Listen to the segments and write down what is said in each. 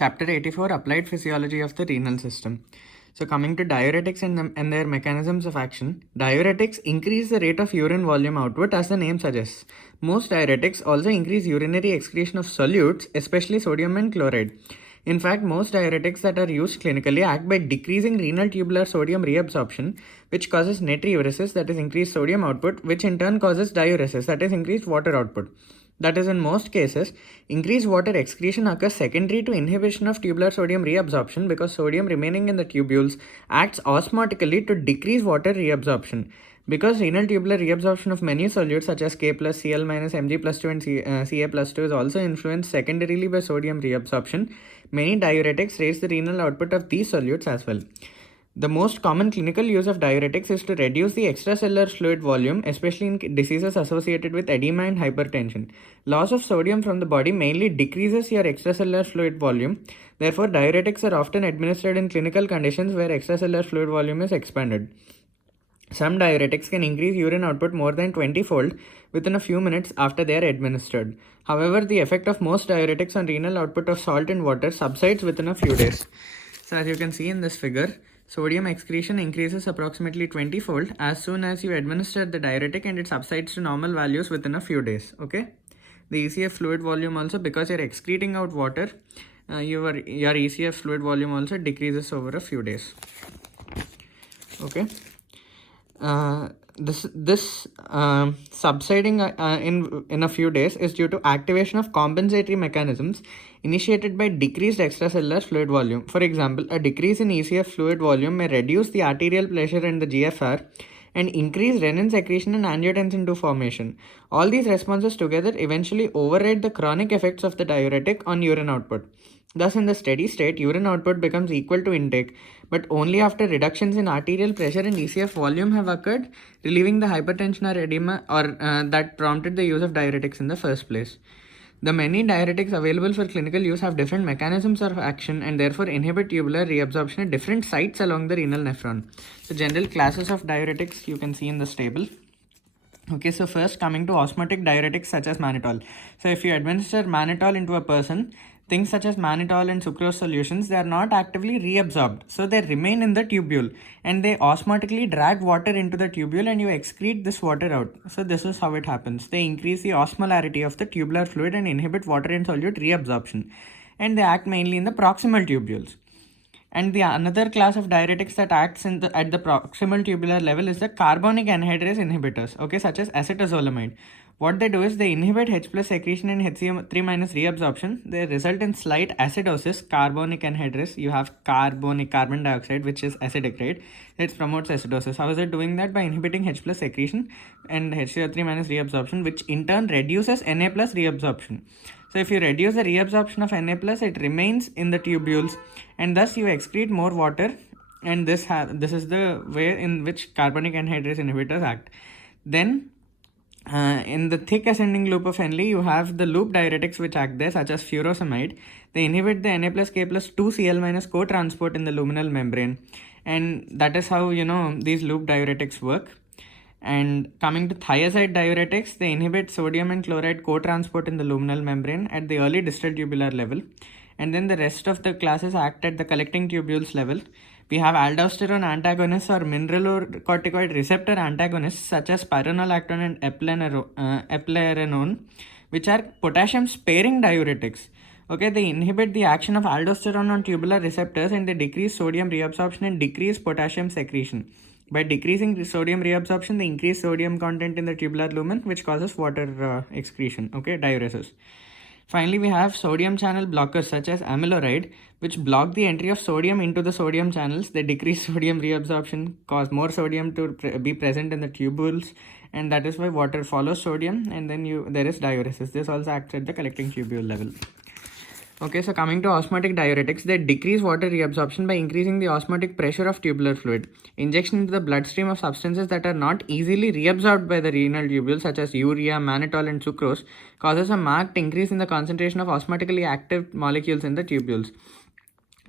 Chapter 84, Applied Physiology of the Renal System. So coming to diuretics and their mechanisms of action, diuretics increase the rate of urine volume output as the name suggests. Most diuretics also increase urinary excretion of solutes, especially sodium and chloride. In fact, most diuretics that are used clinically act by decreasing renal tubular sodium reabsorption, which causes natriuresis, that is increased sodium output, which in turn causes diuresis, that is increased water output. That is, in most cases, increased water excretion occurs secondary to inhibition of tubular sodium reabsorption because sodium remaining in the tubules acts osmotically to decrease water reabsorption. Because renal tubular reabsorption of many solutes such as K plus, Cl minus, Mg plus 2 and Ca plus 2 is also influenced secondarily by sodium reabsorption, many diuretics raise the renal output of these solutes as well. The most common clinical use of diuretics is to reduce the extracellular fluid volume, especially in diseases associated with edema and hypertension. Loss of sodium from the body mainly decreases your extracellular fluid volume. Therefore, diuretics are often administered in clinical conditions where extracellular fluid volume is expanded. Some diuretics can increase urine output more than 20-fold within a few minutes after they are administered. However, the effect of most diuretics on renal output of salt and water subsides within a few days. So as you can see in this figure, sodium excretion increases approximately 20-fold as soon as you administer the diuretic, and it subsides to normal values within a few days. Okay. The ECF fluid volume also, because you're excreting out water, your ECF fluid volume also decreases over a few days. Okay. This subsiding in a few days is due to activation of compensatory mechanisms initiated by decreased extracellular fluid volume. For example, a decrease in ECF fluid volume may reduce the arterial pressure in the GFR and increase renin secretion and angiotensin II formation. All these responses together eventually override the chronic effects of the diuretic on urine output. Thus, in the steady state, urine output becomes equal to intake, but only after reductions in arterial pressure and ECF volume have occurred, relieving the hypertension or edema that prompted the use of diuretics in the first place. The many diuretics available for clinical use have different mechanisms of action and therefore inhibit tubular reabsorption at different sites along the renal nephron. So, general classes of diuretics you can see in this table. Okay, so first coming to osmotic diuretics such as mannitol. So if you administer mannitol into a person, things such as mannitol and sucrose solutions, they are not actively reabsorbed. So they remain in the tubule and they osmotically drag water into the tubule and you excrete this water out. So this is how it happens. They increase the osmolarity of the tubular fluid and inhibit water and solute reabsorption. And they act mainly in the proximal tubules. And the another class of diuretics that acts at the proximal tubular level is the carbonic anhydrase inhibitors, okay, such as acetazolamide. What they do is they inhibit H plus secretion and HCl3 minus reabsorption. They result in slight acidosis, carbonic anhydrase. You have carbon dioxide, which is acidic, right? It promotes acidosis. How is it doing that? By inhibiting H plus secretion and HCl3 minus reabsorption, which in turn reduces Na plus reabsorption. So if you reduce the reabsorption of Na plus, it remains in the tubules and thus you excrete more water, and this is the way in which carbonic anhydrase inhibitors act. Then in the thick ascending loop of Henle, you have the loop diuretics which act there, such as furosemide. They inhibit the Na plus K plus 2 Cl minus co-transport in the luminal membrane, and that is how these loop diuretics work. And coming to thiazide diuretics, they inhibit sodium and chloride co-transport in the luminal membrane at the early distal tubular level. And then the rest of the classes act at the collecting tubules level. We have aldosterone antagonists or mineralocorticoid receptor antagonists such as spironolactone and eplerenone, which are potassium sparing diuretics. Okay, they inhibit the action of aldosterone on tubular receptors and they decrease sodium reabsorption and decrease potassium secretion. By decreasing the sodium reabsorption, they increase sodium content in the tubular lumen, which causes water excretion, okay, diuresis. Finally, we have sodium channel blockers such as amiloride, which block the entry of sodium into the sodium channels. They decrease sodium reabsorption, cause more sodium to be present in the tubules, and that is why water follows sodium, and then there is diuresis. This also acts at the collecting tubule level. Okay, so coming to osmotic diuretics, they decrease water reabsorption by increasing the osmotic pressure of tubular fluid. Injection into the bloodstream of substances that are not easily reabsorbed by the renal tubules, such as urea, mannitol, and sucrose, causes a marked increase in the concentration of osmotically active molecules in the tubules.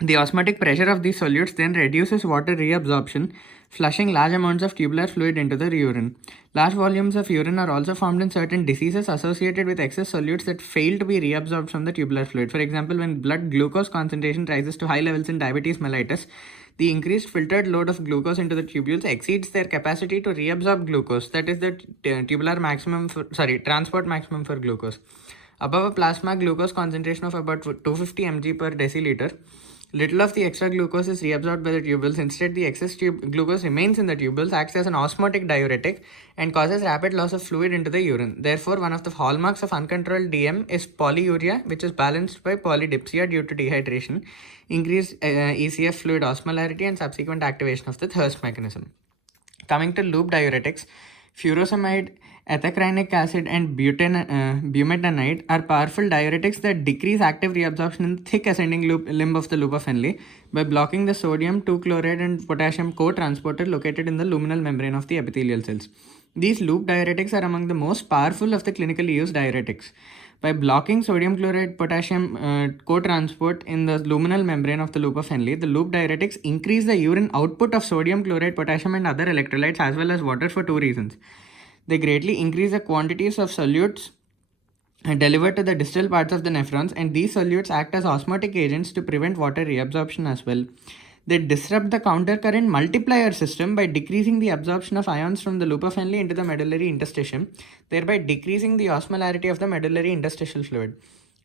The osmotic pressure of these solutes then reduces water reabsorption, flushing large amounts of tubular fluid into the urine. Large volumes of urine are also formed in certain diseases associated with excess solutes that fail to be reabsorbed from the tubular fluid. For example, when blood glucose concentration rises to high levels in diabetes mellitus, the increased filtered load of glucose into the tubules exceeds their capacity to reabsorb glucose. That is the tubular maximum transport maximum for glucose. Above a plasma glucose concentration of about 250 mg per deciliter, little of the extra glucose is reabsorbed by the tubules. Instead, the excess glucose remains in the tubules, acts as an osmotic diuretic, and causes rapid loss of fluid into the urine. Therefore, one of the hallmarks of uncontrolled DM is polyuria, which is balanced by polydipsia due to dehydration, increased ECF fluid osmolarity, and subsequent activation of the thirst mechanism. Coming to loop diuretics, furosemide, ethacrynic acid, and bumetanide are powerful diuretics that decrease active reabsorption in the thick ascending limb of the loop of Henle by blocking the sodium 2-chloride and potassium co-transporter located in the luminal membrane of the epithelial cells. These loop diuretics are among the most powerful of the clinically used diuretics. By blocking sodium chloride potassium co-transport in the luminal membrane of the loop of Henle, the loop diuretics increase the urine output of sodium chloride, potassium, and other electrolytes as well as water for two reasons. They greatly increase the quantities of solutes delivered to the distal parts of the nephrons, and these solutes act as osmotic agents to prevent water reabsorption as well. They disrupt the countercurrent multiplier system by decreasing the absorption of ions from the loop of Henle into the medullary interstitium, thereby decreasing the osmolarity of the medullary interstitial fluid.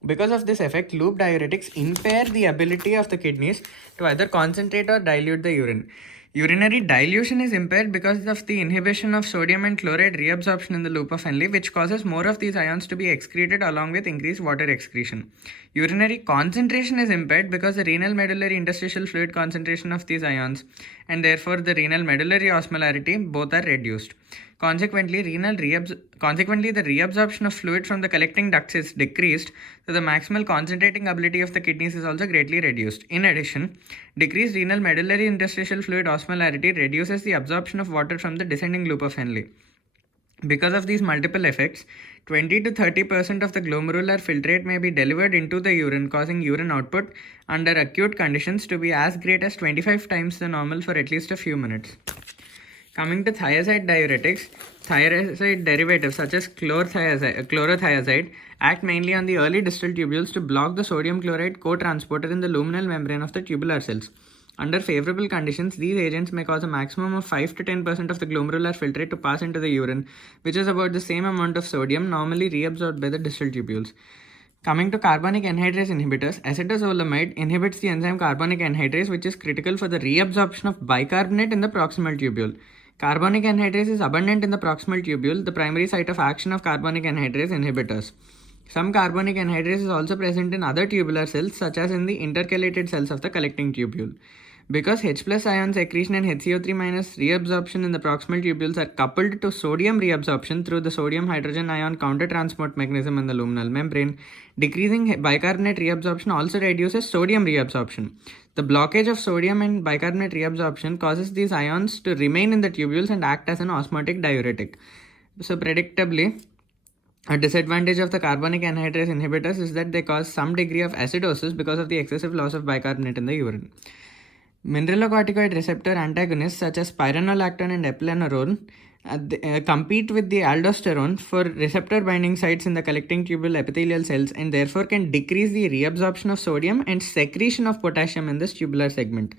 Because of this effect, loop diuretics impair the ability of the kidneys to either concentrate or dilute the urine. Urinary dilution is impaired because of the inhibition of sodium and chloride reabsorption in the loop of Henle, which causes more of these ions to be excreted along with increased water excretion. Urinary concentration is impaired because the renal medullary interstitial fluid concentration of these ions and therefore the renal medullary osmolarity both are reduced. Consequently, the reabsorption of fluid from the collecting ducts is decreased, so the maximal concentrating ability of the kidneys is also greatly reduced. In addition, decreased renal medullary interstitial fluid osmolarity reduces the absorption of water from the descending loop of Henle. Because of these multiple effects, 20 to 30% of the glomerular filtrate may be delivered into the urine, causing urine output under acute conditions to be as great as 25 times the normal for at least a few minutes. Coming to thiazide diuretics, thiazide derivatives such as chlorothiazide act mainly on the early distal tubules to block the sodium chloride co-transporter in the luminal membrane of the tubular cells. Under favorable conditions, these agents may cause a maximum of 5 to 10% of the glomerular filtrate to pass into the urine, which is about the same amount of sodium normally reabsorbed by the distal tubules. Coming to carbonic anhydrase inhibitors, acetazolamide inhibits the enzyme carbonic anhydrase, which is critical for the reabsorption of bicarbonate in the proximal tubule. Carbonic anhydrase is abundant in the proximal tubule, the primary site of action of carbonic anhydrase inhibitors. Some carbonic anhydrase is also present in other tubular cells, such as in the intercalated cells of the collecting tubule. Because H plus ion secretion and HCO3 minus reabsorption in the proximal tubules are coupled to sodium reabsorption through the sodium hydrogen ion countertransport mechanism in the luminal membrane, decreasing bicarbonate reabsorption also reduces sodium reabsorption. The blockage of sodium and bicarbonate reabsorption causes these ions to remain in the tubules and act as an osmotic diuretic. So predictably, a disadvantage of the carbonic anhydrase inhibitors is that they cause some degree of acidosis because of the excessive loss of bicarbonate in the urine. Mineralocorticoid receptor antagonists such as spironolactone and eplenorone compete with the aldosterone for receptor binding sites in the collecting tubule epithelial cells and therefore can decrease the reabsorption of sodium and secretion of potassium in this tubular segment.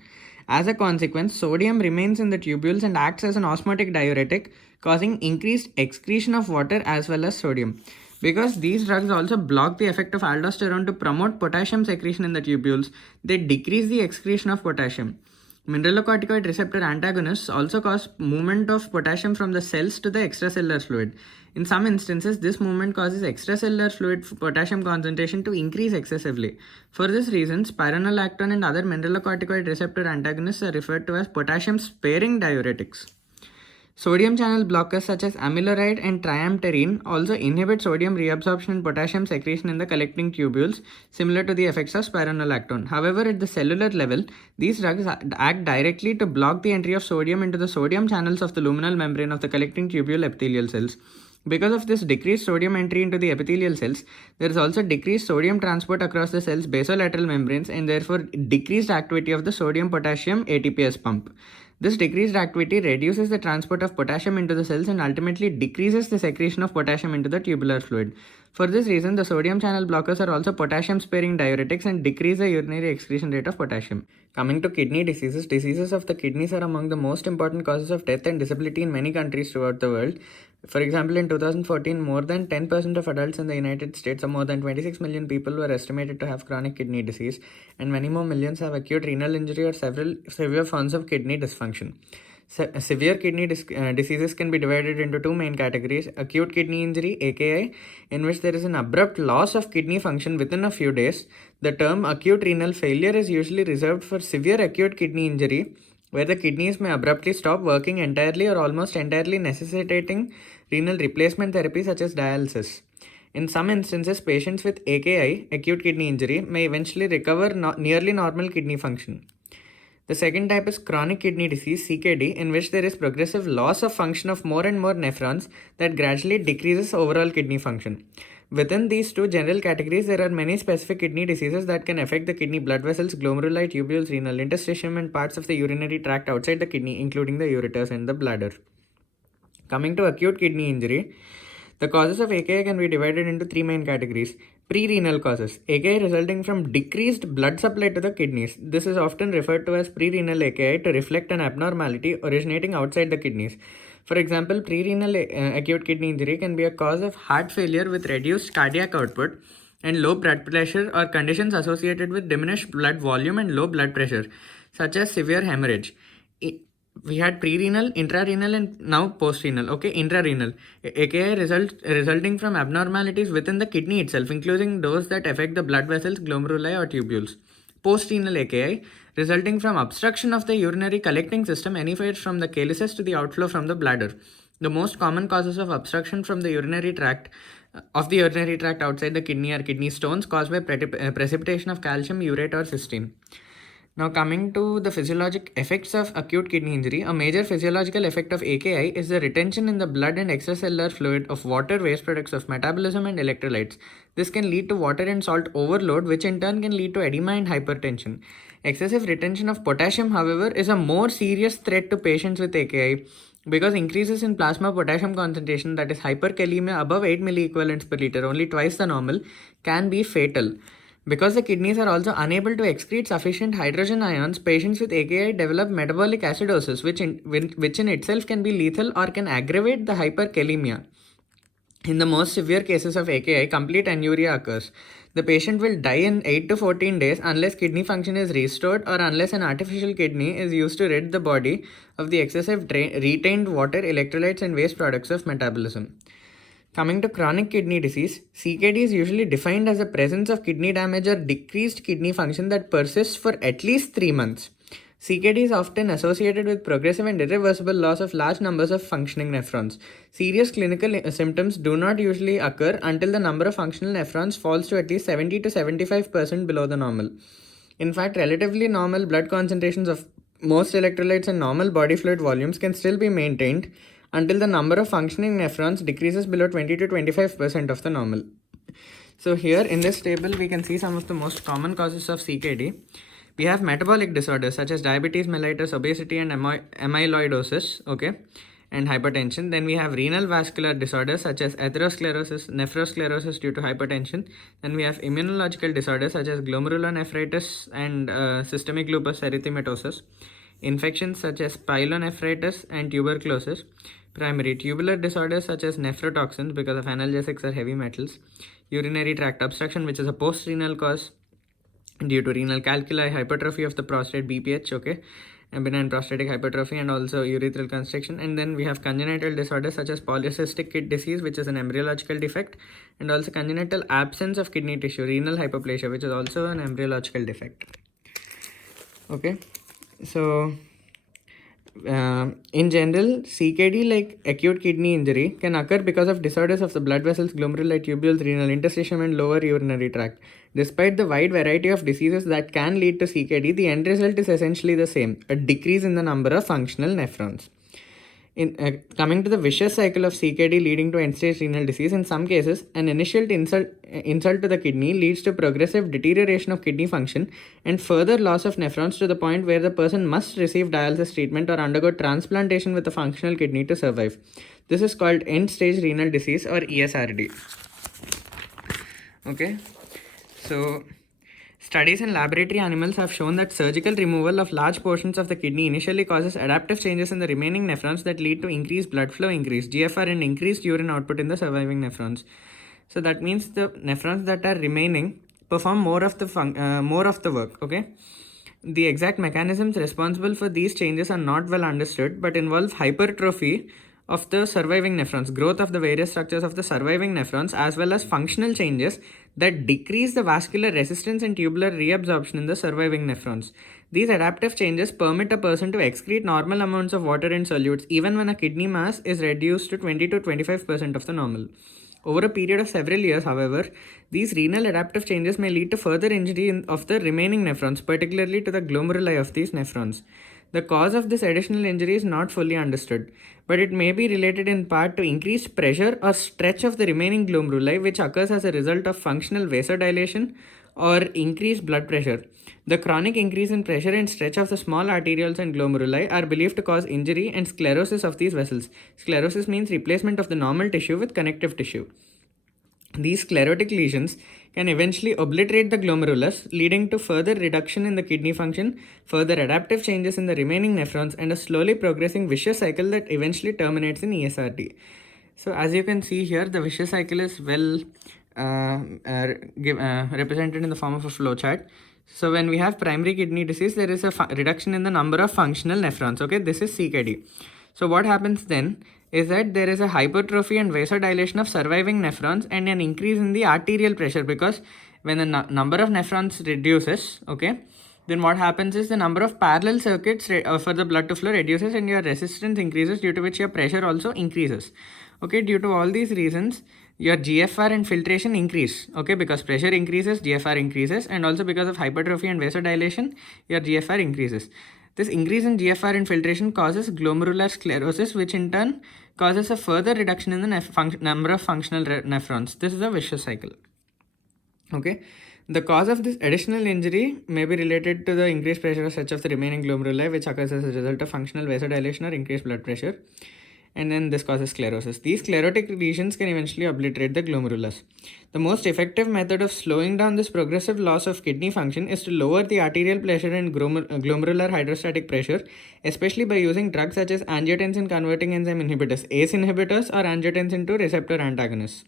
As a consequence, sodium remains in the tubules and acts as an osmotic diuretic, causing increased excretion of water as well as sodium. Because these drugs also block the effect of aldosterone to promote potassium secretion in the tubules, they decrease the excretion of potassium. Mineralocorticoid receptor antagonists also cause movement of potassium from the cells to the extracellular fluid. In some instances, this movement causes extracellular fluid potassium concentration to increase excessively. For this reason, spironolactone and other mineralocorticoid receptor antagonists are referred to as potassium-sparing diuretics. Sodium channel blockers such as amiloride and triamterene also inhibit sodium reabsorption and potassium secretion in the collecting tubules, similar to the effects of spironolactone. However, at the cellular level, these drugs act directly to block the entry of sodium into the sodium channels of the luminal membrane of the collecting tubule epithelial cells. Because of this decreased sodium entry into the epithelial cells, there is also decreased sodium transport across the cell's basolateral membranes and therefore decreased activity of the sodium-potassium ATPase pump. This decreased activity reduces the transport of potassium into the cells and ultimately decreases the secretion of potassium into the tubular fluid. For this reason, the sodium channel blockers are also potassium-sparing diuretics and decrease the urinary excretion rate of potassium. Coming to kidney diseases, diseases of the kidneys are among the most important causes of death and disability in many countries throughout the world. For example, in 2014, more than 10% of adults in the United States, or more than 26 million people, were estimated to have chronic kidney disease, and many more millions have acute renal injury or several severe forms of kidney dysfunction. Severe kidney diseases can be divided into two main categories: acute kidney injury, AKI, in which there is an abrupt loss of kidney function within a few days. The term acute renal failure is usually reserved for severe acute kidney injury, where the kidneys may abruptly stop working entirely or almost entirely, necessitating renal replacement therapy such as dialysis. In some instances, patients with AKI, acute kidney injury, may eventually recover nearly normal kidney function. The second type is chronic kidney disease, CKD, in which there is progressive loss of function of more and more nephrons that gradually decreases overall kidney function. Within these two general categories, there are many specific kidney diseases that can affect the kidney blood vessels, glomeruli, tubules, renal interstitium, and parts of the urinary tract outside the kidney, including the ureters and the bladder. Coming to acute kidney injury, the causes of AKI can be divided into three main categories. Pre-renal causes, AKI resulting from decreased blood supply to the kidneys. This is often referred to as pre-renal AKI to reflect an abnormality originating outside the kidneys. For example, pre-renal acute kidney injury can be a cause of heart failure with reduced cardiac output and low blood pressure, or conditions associated with diminished blood volume and low blood pressure, such as severe hemorrhage. We had pre-renal, intrarenal, and now post-renal. Okay, intrarenal AKI resulting from abnormalities within the kidney itself, including those that affect the blood vessels, glomeruli, or tubules. Post-renal AKI resulting from obstruction of the urinary collecting system anywhere from the calyces to the outflow from the bladder. The most common causes of obstruction from the urinary tract outside the kidney are kidney stones caused by precipitation of calcium, urate, or cysteine. Now, coming to the physiologic effects of acute kidney injury, a major physiological effect of AKI is the retention in the blood and extracellular fluid of water, waste products of metabolism, and electrolytes. This can lead to water and salt overload, which in turn can lead to edema and hypertension. Excessive retention of potassium, however, is a more serious threat to patients with AKI because increases in plasma potassium concentration, that is hyperkalemia, above 8 milliequivalents per liter, only twice the normal, can be fatal. Because the kidneys are also unable to excrete sufficient hydrogen ions, patients with AKI develop metabolic acidosis, which in itself can be lethal or can aggravate the hyperkalemia. In the most severe cases of AKI, complete anuria occurs. The patient will die in 8 to 14 days unless kidney function is restored or unless an artificial kidney is used to rid the body of the excessive retained water, electrolytes, and waste products of metabolism. Coming to chronic kidney disease, CKD is usually defined as the presence of kidney damage or decreased kidney function that persists for at least 3 months. CKD is often associated with progressive and irreversible loss of large numbers of functioning nephrons. Serious clinical symptoms do not usually occur until the number of functional nephrons falls to at least 70 to 75% below the normal. In fact, relatively normal blood concentrations of most electrolytes and normal body fluid volumes can still be maintained until the number of functioning nephrons decreases below 20 to 25% of the normal. So here in this table, we can see some of the most common causes of CKD. We have metabolic disorders such as diabetes mellitus, obesity, and amyloidosis, okay, and hypertension. Then we have renal vascular disorders such as atherosclerosis, nephrosclerosis due to hypertension. Then we have immunological disorders such as glomerulonephritis and systemic lupus erythematosus. Infections such as pyelonephritis and tuberculosis. Primary tubular disorders such as nephrotoxins because of analgesics or heavy metals. Urinary tract obstruction, which is a post-renal cause due to renal calculi, hypertrophy of the prostate, BPH, okay, and benign prostatic hypertrophy, and also urethral constriction. And then we have congenital disorders such as polycystic kidney disease, which is an embryological defect, and also congenital absence of kidney tissue, renal hypoplasia, which is also an embryological defect. Okay, so in general, CKD, like acute kidney injury, can occur because of disorders of the blood vessels, glomeruli, tubules, renal interstitium, and lower urinary tract. Despite the wide variety of diseases that can lead to CKD, the end result is essentially the same: a decrease in the number of functional nephrons. Coming to the vicious cycle of CKD leading to end-stage renal disease, in some cases, an initial insult to the kidney leads to progressive deterioration of kidney function and further loss of nephrons to the point where the person must receive dialysis treatment or undergo transplantation with a functional kidney to survive. This is called end-stage renal disease or ESRD. Okay, so studies in laboratory animals have shown that surgical removal of large portions of the kidney initially causes adaptive changes in the remaining nephrons that lead to increased blood flow, increased GFR, and increased urine output in the surviving nephrons. So that means the nephrons that are remaining perform more of the work. Okay. The exact mechanisms responsible for these changes are not well understood, but involve hypertrophy of the surviving nephrons, growth of the various structures of the surviving nephrons, as well as functional changes that decrease the vascular resistance and tubular reabsorption in the surviving nephrons. These adaptive changes permit a person to excrete normal amounts of water and solutes even when a kidney mass is reduced to 20 to 25% of the normal. Over a period of several years, however, these renal adaptive changes may lead to further injury of the remaining nephrons, particularly to the glomeruli of these nephrons. The cause of this additional injury is not fully understood, but it may be related in part to increased pressure or stretch of the remaining glomeruli, which occurs as a result of functional vasodilation or increased blood pressure. The chronic increase in pressure and stretch of the small arterioles and glomeruli are believed to cause injury and sclerosis of these vessels. Sclerosis means replacement of the normal tissue with connective tissue. These sclerotic lesions can eventually obliterate the glomerulus, leading to further reduction in the kidney function, further adaptive changes in the remaining nephrons, and a slowly progressing vicious cycle that eventually terminates in ESRD. So as you can see here, the vicious cycle is well represented in the form of a flowchart. So when we have primary kidney disease, there is a reduction in the number of functional nephrons. Okay, this is CKD. So what happens then is that there is a hypertrophy and vasodilation of surviving nephrons and an increase in the arterial pressure, because when the number of nephrons reduces, okay, then what happens is the number of parallel circuits for the blood to flow reduces and your resistance increases, due to which your pressure also increases. Okay, due to all these reasons, your GFR and filtration increase. Okay, because pressure increases, GFR increases, and also because of hypertrophy and vasodilation, your GFR increases. This increase in GFR infiltration causes glomerular sclerosis, which in turn causes a further reduction in the number of functional nephrons. This is a vicious cycle. Okay, the cause of this additional injury may be related to the increased pressure or stretch of the remaining glomeruli, which occurs as a result of functional vasodilation or increased blood pressure. And then this causes sclerosis. These sclerotic lesions can eventually obliterate the glomerulus. The most effective method of slowing down this progressive loss of kidney function is to lower the arterial pressure and glomerular hydrostatic pressure, especially by using drugs such as angiotensin converting enzyme inhibitors, ACE inhibitors, or angiotensin 2 receptor antagonists.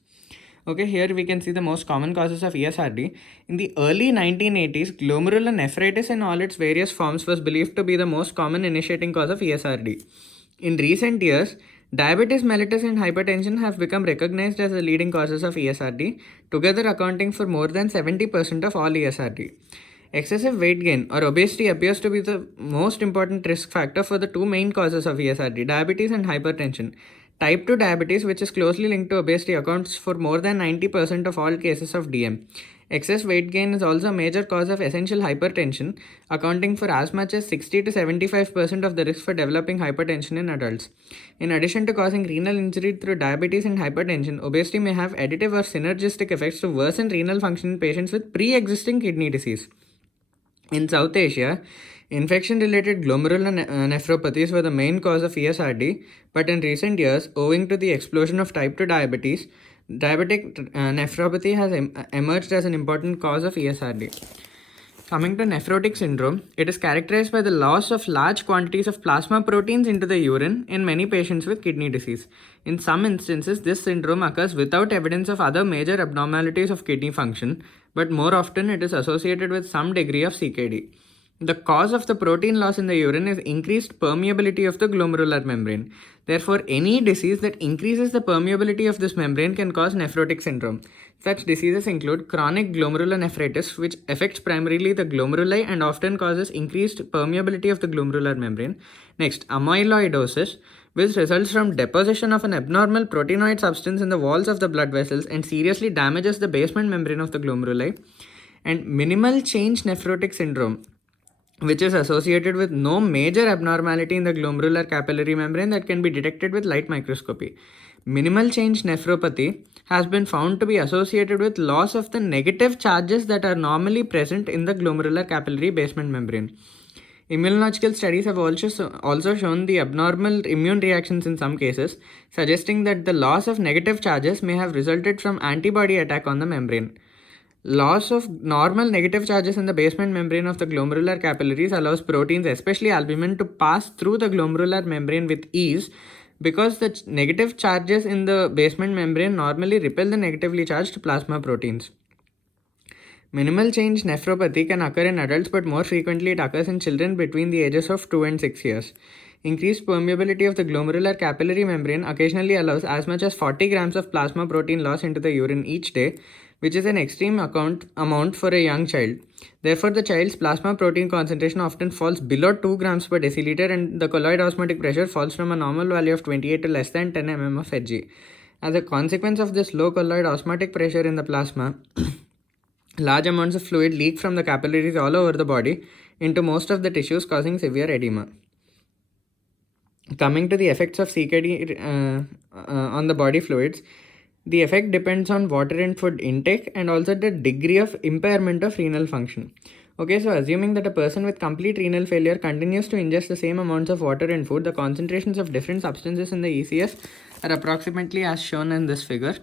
Okay, here we can see the most common causes of ESRD. In the early 1980s, glomerulonephritis in all its various forms was believed to be the most common initiating cause of ESRD. In recent years, diabetes mellitus and hypertension have become recognized as the leading causes of ESRD, together accounting for more than 70% of all ESRD. Excessive weight gain or obesity appears to be the most important risk factor for the two main causes of ESRD, diabetes and hypertension. Type 2 diabetes, which is closely linked to obesity, accounts for more than 90% of all cases of DM. Excess weight gain is also a major cause of essential hypertension, accounting for as much as 60 to 75% of the risk for developing hypertension in adults. In addition to causing renal injury through diabetes and hypertension, obesity may have additive or synergistic effects to worsen renal function in patients with pre-existing kidney disease. In South Asia, infection-related glomerular nephropathies were the main cause of ESRD, but in recent years, owing to the explosion of type 2 diabetes, diabetic nephropathy has emerged as an important cause of ESRD. Coming to nephrotic syndrome, it is characterized by the loss of large quantities of plasma proteins into the urine in many patients with kidney disease. In some instances, this syndrome occurs without evidence of other major abnormalities of kidney function, but more often it is associated with some degree of CKD. The cause of the protein loss in the urine is increased permeability of the glomerular membrane. Therefore, any disease that increases the permeability of this membrane can cause nephrotic syndrome. Such diseases include chronic glomerulonephritis, which affects primarily the glomeruli and often causes increased permeability of the glomerular membrane. Next, amyloidosis, which results from deposition of an abnormal proteinoid substance in the walls of the blood vessels and seriously damages the basement membrane of the glomeruli. And minimal change nephrotic syndrome, which is associated with no major abnormality in the glomerular capillary membrane that can be detected with light microscopy. Minimal change nephropathy has been found to be associated with loss of the negative charges that are normally present in the glomerular capillary basement membrane. Immunological studies have also shown the abnormal immune reactions in some cases, suggesting that the loss of negative charges may have resulted from antibody attack on the membrane. Loss of normal negative charges in the basement membrane of the glomerular capillaries allows proteins, especially albumin, to pass through the glomerular membrane with ease because the negative charges in the basement membrane normally repel the negatively charged plasma proteins. Minimal change nephropathy can occur in adults, but more frequently it occurs in children between the ages of 2 and 6 years. Increased permeability of the glomerular capillary membrane occasionally allows as much as 40 grams of plasma protein loss into the urine each day, which is an extreme amount for a young child. Therefore, the child's plasma protein concentration often falls below 2 grams per deciliter, and the colloid osmotic pressure falls from a normal value of 28 to less than 10 mm of Hg. As a consequence of this low colloid osmotic pressure in the plasma, large amounts of fluid leak from the capillaries all over the body into most of the tissues, causing severe edema. Coming to the effects of CKD on the body fluids, the effect depends on water and food intake and also the degree of impairment of renal function. Okay, so assuming that a person with complete renal failure continues to ingest the same amounts of water and food, the concentrations of different substances in the ECS are approximately as shown in this figure.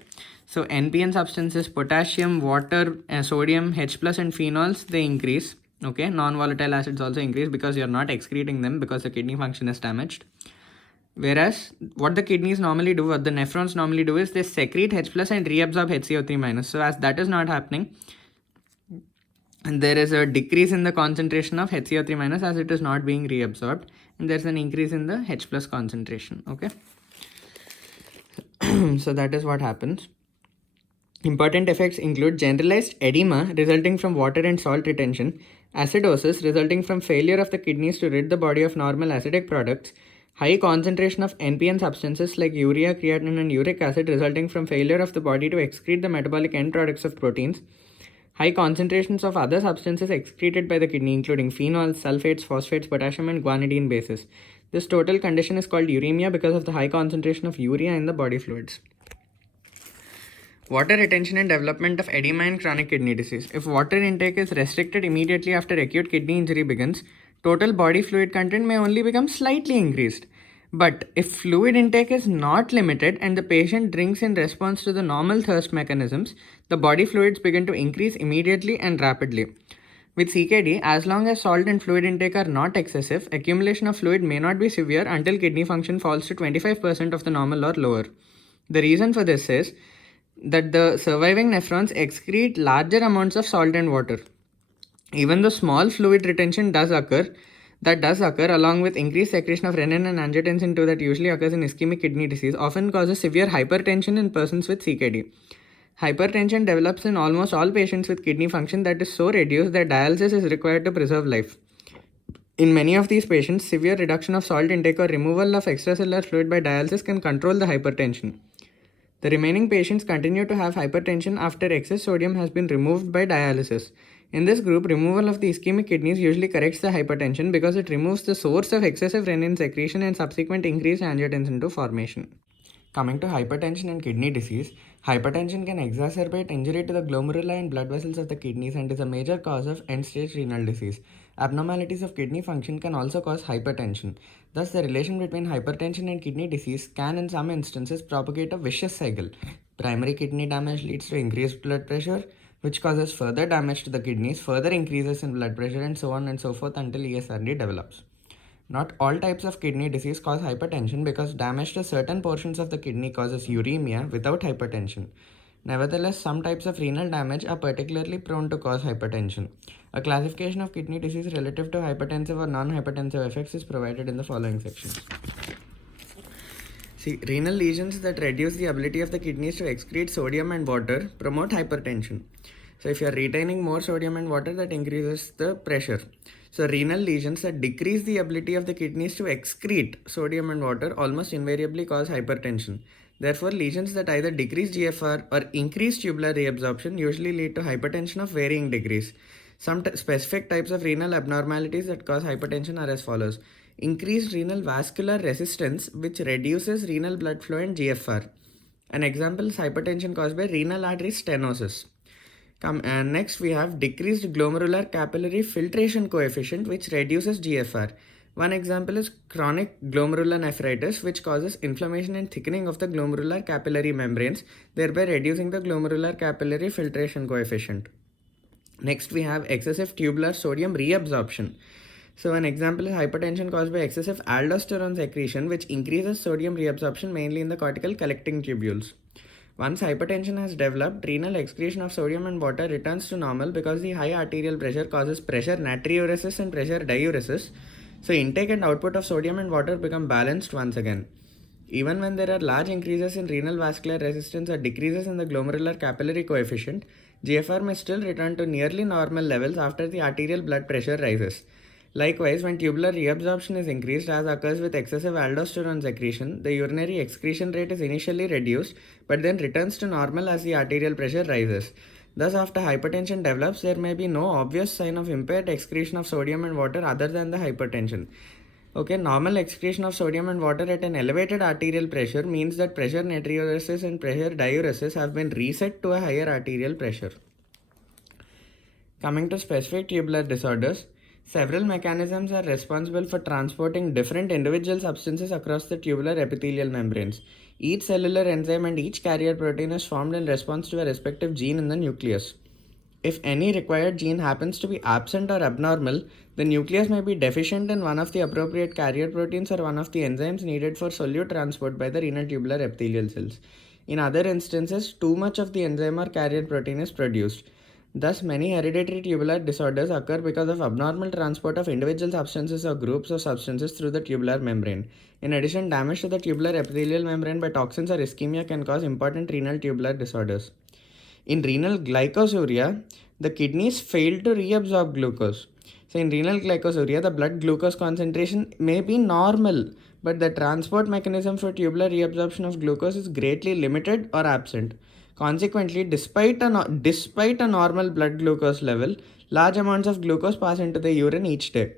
So NPN substances, potassium, water, sodium, H plus and phenols, they increase. Okay, non-volatile acids also increase because you're not excreting them because the kidney function is damaged. Whereas what the kidneys normally do, what the nephrons normally do is they secrete H plus and reabsorb HCO3 minus. So as that is not happening, and there is a decrease in the concentration of HCO3 minus as it is not being reabsorbed, and there's an increase in the H plus concentration. Okay. So that is what happens. Important effects include generalized edema resulting from water and salt retention, acidosis resulting from failure of the kidneys to rid the body of normal acidic products, high concentration of NPN substances like urea, creatinine, and uric acid resulting from failure of the body to excrete the metabolic end products of proteins, high concentrations of other substances excreted by the kidney including phenols, sulfates, phosphates, potassium, and guanidine bases. This total condition is called uremia because of the high concentration of urea in the body fluids. Water retention and development of edema in chronic kidney disease. If water intake is restricted immediately after acute kidney injury begins, total body fluid content may only become slightly increased. But if fluid intake is not limited and the patient drinks in response to the normal thirst mechanisms, the body fluids begin to increase immediately and rapidly. With CKD, as long as salt and fluid intake are not excessive, accumulation of fluid may not be severe until kidney function falls to 25% of the normal or lower. The reason for this is that the surviving nephrons excrete larger amounts of salt and water. Even though small fluid retention does occur along with increased secretion of renin and angiotensin II that usually occurs in ischemic kidney disease, often causes severe hypertension in persons with CKD. Hypertension develops in almost all patients with kidney function that is so reduced that dialysis is required to preserve life. In many of these patients, severe reduction of salt intake or removal of extracellular fluid by dialysis can control the hypertension. The remaining patients continue to have hypertension after excess sodium has been removed by dialysis. In this group, removal of the ischemic kidneys usually corrects the hypertension because it removes the source of excessive renin secretion and subsequent increased angiotensin II formation. Coming to hypertension and kidney disease, hypertension can exacerbate injury to the glomeruli and blood vessels of the kidneys and is a major cause of end-stage renal disease. Abnormalities of kidney function can also cause hypertension. Thus, the relation between hypertension and kidney disease can in some instances propagate a vicious cycle. Primary kidney damage leads to increased blood pressure, which causes further damage to the kidneys, further increases in blood pressure, and so on and so forth until ESRD develops. Not all types of kidney disease cause hypertension because damage to certain portions of the kidney causes uremia without hypertension. Nevertheless, some types of renal damage are particularly prone to cause hypertension. A classification of kidney disease relative to hypertensive or non-hypertensive effects is provided in the following sections. See, renal lesions that reduce the ability of the kidneys to excrete sodium and water promote hypertension. So if you are retaining more sodium and water, that increases the pressure. So renal lesions that decrease the ability of the kidneys to excrete sodium and water almost invariably cause hypertension. Therefore, lesions that either decrease GFR or increase tubular reabsorption usually lead to hypertension of varying degrees. Some specific types of renal abnormalities that cause hypertension are as follows. Increased renal vascular resistance, which reduces renal blood flow and GFR. An example is hypertension caused by renal artery stenosis. Next, we have decreased glomerular capillary filtration coefficient, which reduces GFR. One example is chronic glomerulonephritis, which causes inflammation and thickening of the glomerular capillary membranes, thereby reducing the glomerular capillary filtration coefficient. Next, we have excessive tubular sodium reabsorption. So, an example is hypertension caused by excessive aldosterone secretion, which increases sodium reabsorption mainly in the cortical collecting tubules. Once hypertension has developed, renal excretion of sodium and water returns to normal because the high arterial pressure causes pressure natriuresis and pressure diuresis. So, intake and output of sodium and water become balanced once again. Even when there are large increases in renal vascular resistance or decreases in the glomerular capillary coefficient, GFR may still return to nearly normal levels after the arterial blood pressure rises. Likewise, when tubular reabsorption is increased, as occurs with excessive aldosterone secretion, the urinary excretion rate is initially reduced but then returns to normal as the arterial pressure rises. Thus, after hypertension develops, there may be no obvious sign of impaired excretion of sodium and water other than the hypertension. Okay, normal excretion of sodium and water at an elevated arterial pressure means that pressure natriuresis and pressure diuresis have been reset to a higher arterial pressure. Coming to specific tubular disorders, several mechanisms are responsible for transporting different individual substances across the tubular epithelial membranes. Each cellular enzyme and each carrier protein is formed in response to a respective gene in the nucleus. If any required gene happens to be absent or abnormal, the nucleus may be deficient in one of the appropriate carrier proteins or one of the enzymes needed for solute transport by the renal tubular epithelial cells. In other instances, too much of the enzyme or carrier protein is produced. Thus, many hereditary tubular disorders occur because of abnormal transport of individual substances or groups of substances through the tubular membrane. In addition, damage to the tubular epithelial membrane by toxins or ischemia can cause important renal tubular disorders. In renal glycosuria, the kidneys fail to reabsorb glucose. So, in renal glycosuria, the blood glucose concentration may be normal, but the transport mechanism for tubular reabsorption of glucose is greatly limited or absent. Consequently, despite a normal blood glucose level, large amounts of glucose pass into the urine each day.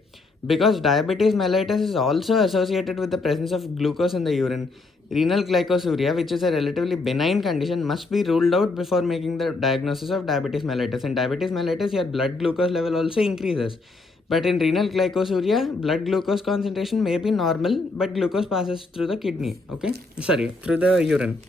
Because diabetes mellitus is also associated with the presence of glucose in the urine, renal glycosuria, which is a relatively benign condition, must be ruled out before making the diagnosis of diabetes mellitus. In diabetes mellitus, your blood glucose level also increases. But in renal glycosuria, blood glucose concentration may be normal, but glucose passes through the kidney, through the urine.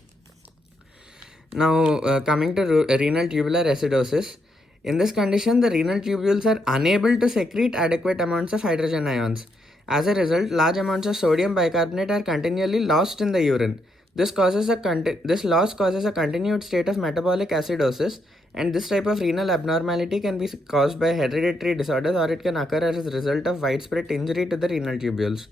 Now, coming to renal tubular acidosis. In this condition, the renal tubules are unable to secrete adequate amounts of hydrogen ions. As a result, large amounts of sodium bicarbonate are continually lost in the urine. This loss causes a continued state of metabolic acidosis, and this type of renal abnormality can be caused by hereditary disorders, or it can occur as a result of widespread injury to the renal tubules.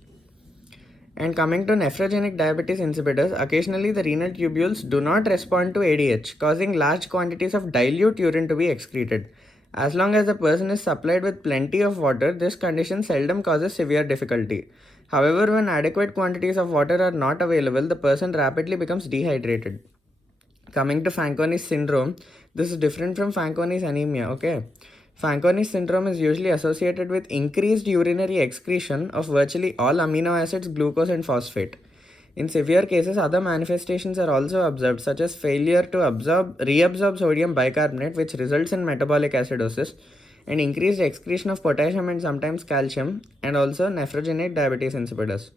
And coming to nephrogenic diabetes insipidus, occasionally the renal tubules do not respond to ADH, causing large quantities of dilute urine to be excreted. As long as the person is supplied with plenty of water, this condition seldom causes severe difficulty. However, when adequate quantities of water are not available, the person rapidly becomes dehydrated. Coming to Fanconi's syndrome, this is different from Fanconi's anemia, Fanconi's syndrome is usually associated with increased urinary excretion of virtually all amino acids, glucose, and phosphate. In severe cases, other manifestations are also observed, such as failure to reabsorb sodium bicarbonate, which results in metabolic acidosis, and increased excretion of potassium and sometimes calcium, and also nephrogenic diabetes insipidus.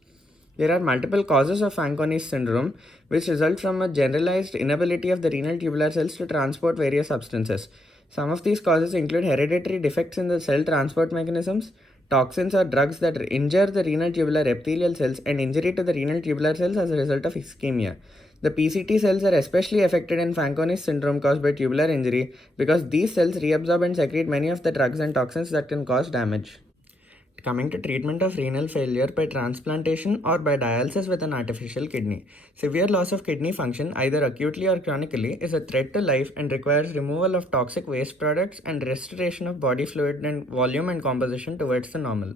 There are multiple causes of Fanconi's syndrome, which result from a generalized inability of the renal tubular cells to transport various substances. Some of these causes include hereditary defects in the cell transport mechanisms, toxins or drugs that injure the renal tubular epithelial cells, and injury to the renal tubular cells as a result of ischemia. The PCT cells are especially affected in Fanconi's syndrome caused by tubular injury because these cells reabsorb and secrete many of the drugs and toxins that can cause damage. Coming to treatment of renal failure by transplantation or by dialysis with an artificial kidney. Severe loss of kidney function, either acutely or chronically, is a threat to life and requires removal of toxic waste products and restoration of body fluid and volume and composition towards the normal.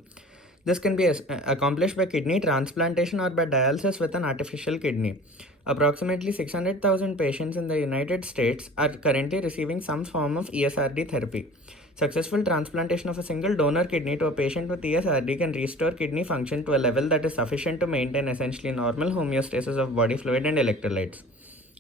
This can be accomplished by kidney transplantation or by dialysis with an artificial kidney. Approximately 600,000 patients in the United States are currently receiving some form of ESRD therapy. Successful transplantation of a single donor kidney to a patient with ESRD can restore kidney function to a level that is sufficient to maintain essentially normal homeostasis of body fluid and electrolytes.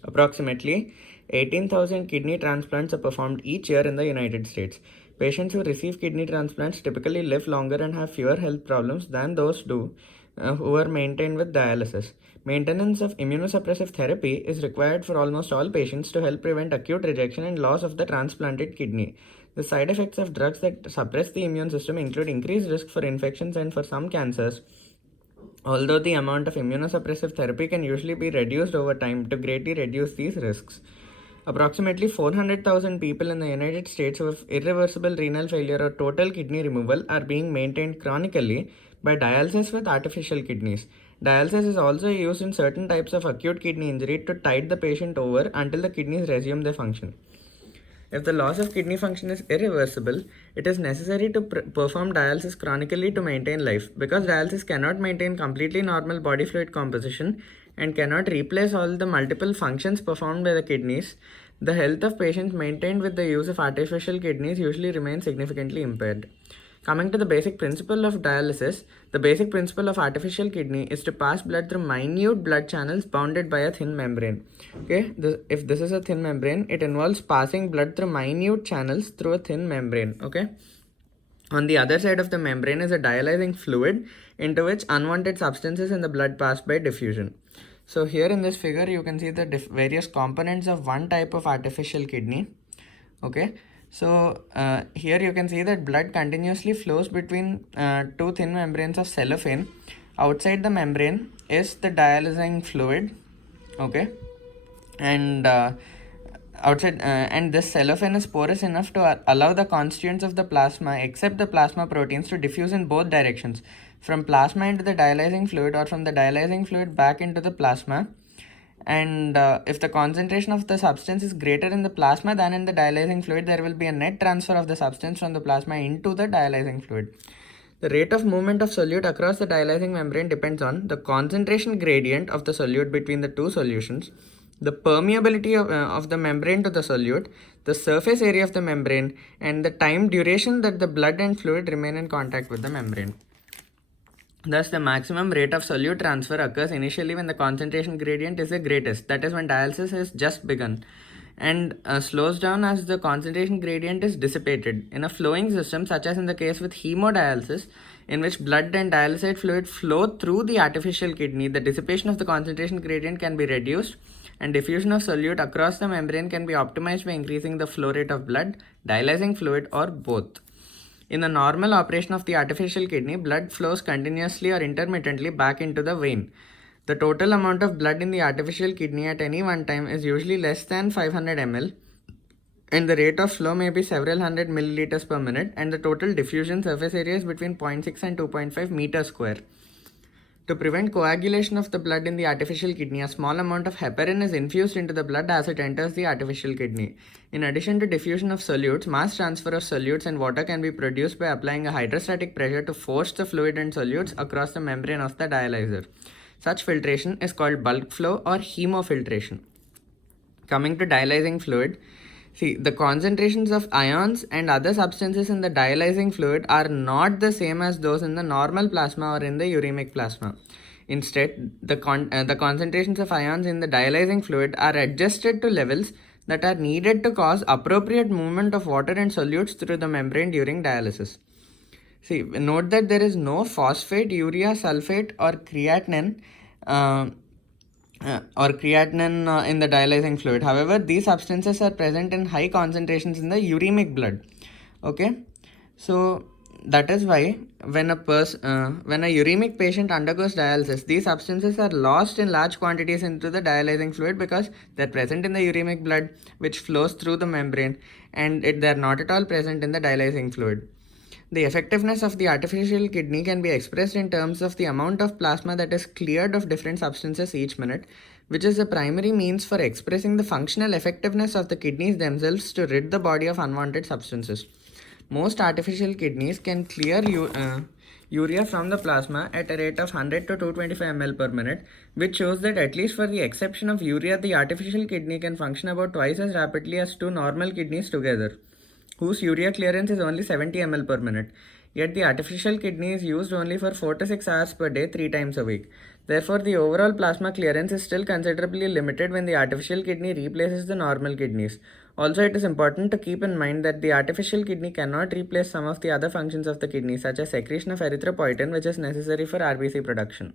Approximately 18,000 kidney transplants are performed each year in the United States. Patients who receive kidney transplants typically live longer and have fewer health problems than those who are maintained with dialysis. Maintenance of immunosuppressive therapy is required for almost all patients to help prevent acute rejection and loss of the transplanted kidney. The side effects of drugs that suppress the immune system include increased risk for infections and for some cancers, although the amount of immunosuppressive therapy can usually be reduced over time to greatly reduce these risks. Approximately 400,000 people in the United States who have irreversible renal failure or total kidney removal are being maintained chronically by dialysis with artificial kidneys. Dialysis is also used in certain types of acute kidney injury to tide the patient over until the kidneys resume their function. If the loss of kidney function is irreversible, it is necessary to perform dialysis chronically to maintain life. Because dialysis cannot maintain completely normal body fluid composition and cannot replace all the multiple functions performed by the kidneys, the health of patients maintained with the use of artificial kidneys usually remains significantly impaired. Coming to the basic principle of dialysis, the basic principle of artificial kidney is to pass blood through minute blood channels bounded by a thin membrane. Okay, if this is a thin membrane, it involves passing blood through minute channels through a thin membrane. Okay. On the other side of the membrane is a dialyzing fluid into which unwanted substances in the blood pass by diffusion. So here in this figure, you can see the various components of one type of artificial kidney. Okay. So here you can see that blood continuously flows between two thin membranes of cellophane. Outside the membrane is the dialysing fluid. Okay. And and this cellophane is porous enough to allow the constituents of the plasma except the plasma proteins to diffuse in both directions, from plasma into the dialysing fluid or from the dialysing fluid back into the plasma. And if the concentration of the substance is greater in the plasma than in the dialysing fluid, there will be a net transfer of the substance from the plasma into the dialysing fluid. The rate of movement of solute across the dialysing membrane depends on the concentration gradient of the solute between the two solutions, the permeability of the membrane to the solute, the surface area of the membrane, and the time duration that the blood and fluid remain in contact with the membrane. Thus, the maximum rate of solute transfer occurs initially when the concentration gradient is the greatest, that is when dialysis has just begun, and slows down as the concentration gradient is dissipated. In a flowing system, such as in the case with hemodialysis, in which blood and dialysate fluid flow through the artificial kidney, the dissipation of the concentration gradient can be reduced and diffusion of solute across the membrane can be optimized by increasing the flow rate of blood, dialysing fluid, or both. In the normal operation of the artificial kidney, blood flows continuously or intermittently back into the vein. The total amount of blood in the artificial kidney at any one time is usually less than 500 ml, and the rate of flow may be several hundred milliliters per minute, and the total diffusion surface area is between 0.6 and 2.5 meters square. To prevent coagulation of the blood in the artificial kidney, a small amount of heparin is infused into the blood as it enters the artificial kidney. In addition to diffusion of solutes, mass transfer of solutes and water can be produced by applying a hydrostatic pressure to force the fluid and solutes across the membrane of the dialyzer. Such filtration is called bulk flow or hemofiltration. Coming to dialysing fluid, see, the concentrations of ions and other substances in the dialysing fluid are not the same as those in the normal plasma or in the uremic plasma. Instead, the concentrations of ions in the dialysing fluid are adjusted to levels that are needed to cause appropriate movement of water and solutes through the membrane during dialysis. See, note that there is no phosphate, urea, sulfate, or creatinine in the dialysing fluid. However, these substances are present in high concentrations in the uremic blood. Okay, so that is why when a uremic patient undergoes dialysis, these substances are lost in large quantities into the dialysing fluid because they are present in the uremic blood, which flows through the membrane, and they are not at all present in the dialysing fluid. The effectiveness of the artificial kidney can be expressed in terms of the amount of plasma that is cleared of different substances each minute, which is the primary means for expressing the functional effectiveness of the kidneys themselves to rid the body of unwanted substances. Most artificial kidneys can clear urea from the plasma at a rate of 100 to 225 ml per minute, which shows that at least for the exception of urea, the artificial kidney can function about twice as rapidly as two normal kidneys together. whose urea clearance is only 70 ml per minute. Yet the artificial kidney is used only for 4 to 6 hours per day, 3 times a week. Therefore, the overall plasma clearance is still considerably limited when the artificial kidney replaces the normal kidneys. Also, it is important to keep in mind that the artificial kidney cannot replace some of the other functions of the kidney, such as secretion of erythropoietin, which is necessary for RBC production.